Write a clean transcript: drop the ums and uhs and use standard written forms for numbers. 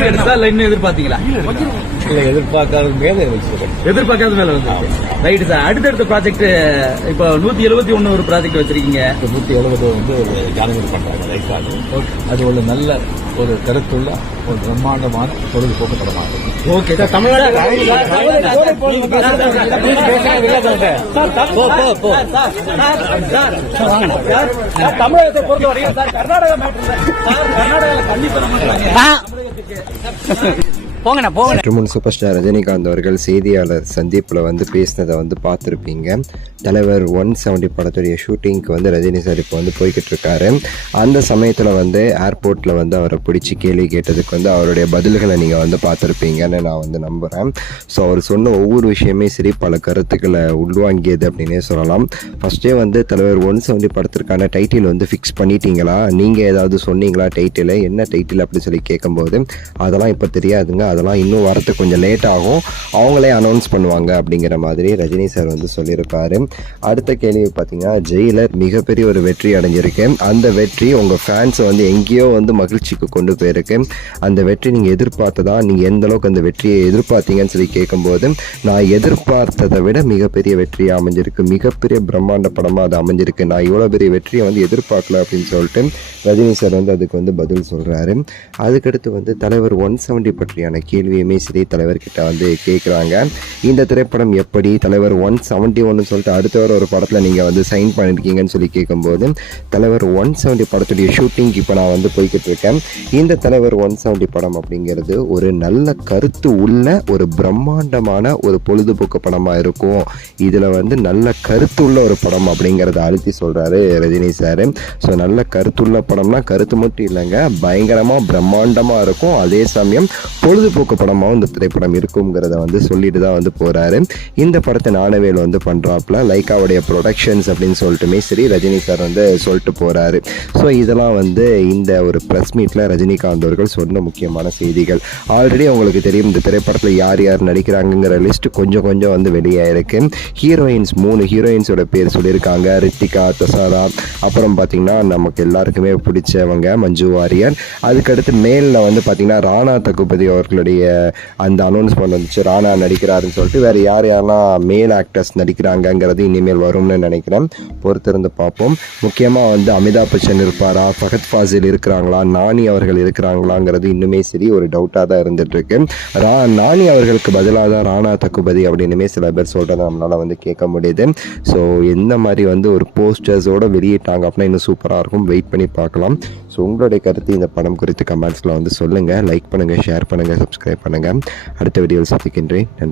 இன்னும் எதிர்பார்த்தீங்களா? இல்ல, எதிர்பார்க்காத மேல எதிர்பார்க்காத மேல வந்து ரைட் சார். அடுத்தடுத்த ப்ராஜெக்ட் இப்போ 171 ஒரு ப்ராஜெக்ட் வச்சிருக்கீங்க. 170 வந்து ஒரு ஜானகி பண்றாங்க லைஃப். அது ஒரு நல்ல ஒரு கருத்துள்ள ஒரு பிரம்மாண்டமான பொழுதுபோக்கு படமா இருக்கு. Okay sir. தமிழ்நாடு தமிழகத்தை பொறுத்தவரையும் சார் கர்நாடகா தண்ணி தர மாட்டாங்க. முன் சூப்பர் ஸ்டார் ரஜினிகாந்த் அவர்கள் செய்தியாளர் சந்திப்பில் வந்து பேசினதை வந்து பார்த்துருப்பீங்க. தலைவர் 170 படத்துடைய ஷூட்டிங்க்கு வந்து ரஜினி சார் இப்போ வந்து போய்கிட்டு இருக்காரு. அந்த சமயத்தில் வந்து ஏர்போர்ட்டில் வந்து அவரை பிடிச்சி கேள்வி கேட்டதுக்கு வந்து அவருடைய பதில்களை நீங்கள் வந்து பார்த்துருப்பீங்கன்னு நான் வந்து நம்புகிறேன். ஸோ அவர் சொன்ன ஒவ்வொரு விஷயமே சரி பல கருத்துக்களை உள்வாங்கியது அப்படின்னே சொல்லலாம். ஃபஸ்ட்டே வந்து தலைவர் 170 படத்திற்கான டைட்டில் வந்து ஃபிக்ஸ் பண்ணிட்டீங்களா, நீங்கள் ஏதாவது சொன்னீங்களா டைட்டில், என்ன டைட்டில் அப்படின்னு சொல்லி கேட்கும்போது அதெல்லாம் இப்போ தெரியாதுங்க, அதெல்லாம் இன்னும் வரத்துக்கு கொஞ்சம் லேட் ஆகும், அவங்களே அனௌன்ஸ் பண்ணுவாங்க அப்படிங்கிற மாதிரி ரஜினி சார் வந்து சொல்லியிருப்பாரு. அடுத்த கேள்வி பார்த்தீங்கன்னா, ஜெயிலர் மிகப்பெரிய ஒரு வெற்றி அடைஞ்சிருக்கு. அந்த வெற்றி உங்கள் ஃபேன்ஸை வந்து எங்கேயோ வந்து மகிழ்ச்சிக்கு கொண்டு போயிருக்கு. அந்த வெற்றி நீங்கள் எதிர்பார்த்ததா, நீங்கள் எந்த அளவுக்கு அந்த வெற்றியை எதிர்பார்த்தீங்கன்னு சொல்லி கேட்கும்போது நான் எதிர்பார்த்ததை விட மிகப்பெரிய வெற்றியாக அமைஞ்சிருக்கு, மிகப்பெரிய பிரம்மாண்ட படமாக அது அமைஞ்சிருக்கு, நான் இவ்வளோ பெரிய வெற்றியை வந்து எதிர்பார்க்கல அப்படின்னு சொல்லிட்டு ரஜினி சார் வந்து அதுக்கு வந்து பதில் சொல்கிறாரு. அதுக்கடுத்து வந்து தலைவர் 170 பற்றியான கேள்வியுமே சரி தலைவர்கிட்ட வந்து கேட்குறாங்க. இந்த திரைப்படம் எப்படி தலைவர் 171 சொல்லிட்டு அடுத்த ஒரு படத்தில் நீங்கள் வந்து சைன் பண்ணியிருக்கீங்கன்னு சொல்லி கேட்கும்போது தலைவர் 170 படத்துடைய ஷூட்டிங் இப்போ நான் வந்து போய்கிட்டு இருக்கேன். இந்த தலைவர் 170 படம் அப்படிங்கிறது ஒரு நல்ல கருத்து உள்ள ஒரு பிரம்மாண்டமான ஒரு பொழுதுபோக்கு படமாக இருக்கும். இதில் வந்து நல்ல கருத்து உள்ள ஒரு படம் அப்படிங்கிறத அழுத்தி சொல்கிறாரு ரஜினி சார். ஸோ நல்ல கருத்துள்ள படம்னா கருத்து மட்டும் இல்லைங்க, பயங்கரமாக பிரம்மாண்டமாக இருக்கும், அதே சமயம் பொழுதுபோக்கு படமாகவும் இந்த திரைப்படம் இருக்குங்கிறத வந்து சொல்லிட்டு தான் வந்து போகிறாரு. இந்த படத்தை ஞானவேல் வந்து பண்ணுறாப்புல லைக்காவுடைய ப்ரொடக்ஷன்ஸ் அப்படின்னு சொல்லிட்டுமே சரி ரஜினி சார் வந்து சொல்லிட்டு போகிறாரு. ஸோ இதெல்லாம் வந்து இந்த ஒரு ப்ரெஸ் மீட்டில் ரஜினிகாந்த் அவர்கள் சொன்ன முக்கியமான செய்திகள். ஆல்ரெடி உங்களுக்கு தெரியும் இந்த திரைப்படத்தில் யார் யார் நடிக்கிறாங்கங்கிற லிஸ்ட் கொஞ்சம் கொஞ்சம் வந்து வெளியாயிருக்கு. ஹீரோயின்ஸ் 3 ஹீரோயின்ஸோட பேர் சொல்லியிருக்காங்க. ரித்திகா, தசாரா, அப்புறம் பார்த்திங்கன்னா நமக்கு எல்லாருக்குமே பிடிச்சவங்க மஞ்சு வாரியர். அதுக்கடுத்து மேலில் வந்து பார்த்திங்கன்னா ராணா தகுபதி அவர்களுடைய அந்த அனௌன்ஸ்மெண்ட் வந்துச்சு, ராணா நடிக்கிறாருன்னு சொல்லிட்டு. வேறு யார் யாரெல்லாம் மேல் ஆக்டர்ஸ் நடிக்கிறாங்கங்கிறது இனிமேல் வரும்னு நினைக்கிறேன், பொறுத்திருந்து பார்ப்போம். முக்கியமாக வந்து அமிதாப் பச்சன் இருப்பாரா, ஃபஹத் ஃபாசில் இருக்கிறாங்களா, நானி அவர்கள் இருக்கிறாங்களாங்கிறது இன்னுமே சரி ஒரு டவுட்டாக தான் இருந்துகிட்ருக்கு. நானி அவர்களுக்கு பதிலாக தான் ராணா தகுபதி அப்படின்னுமே சில பேர் சொல்கிறத நம்மளால் வந்து கேட்க முடியுது. ஸோ எந்த மாதிரி வந்து ஒரு போஸ்டர்ஸோடு வெளியிட்டாங்க அப்படின்னா இன்னும் சூப்பராக இருக்கும், வெயிட் பண்ணி பார்க்கலாம். ஸோ உங்களுடைய கருத்து இந்த படம் குறித்து கமெண்ட்ஸில் வந்து சொல்லுங்கள். லைக் பண்ணுங்கள், ஷேர் பண்ணுங்கள், சப்ஸ்கிரைப் பண்ணுங்கள். அடுத்த வீடியோவில் சந்திக்கின்றேன். நன்றி.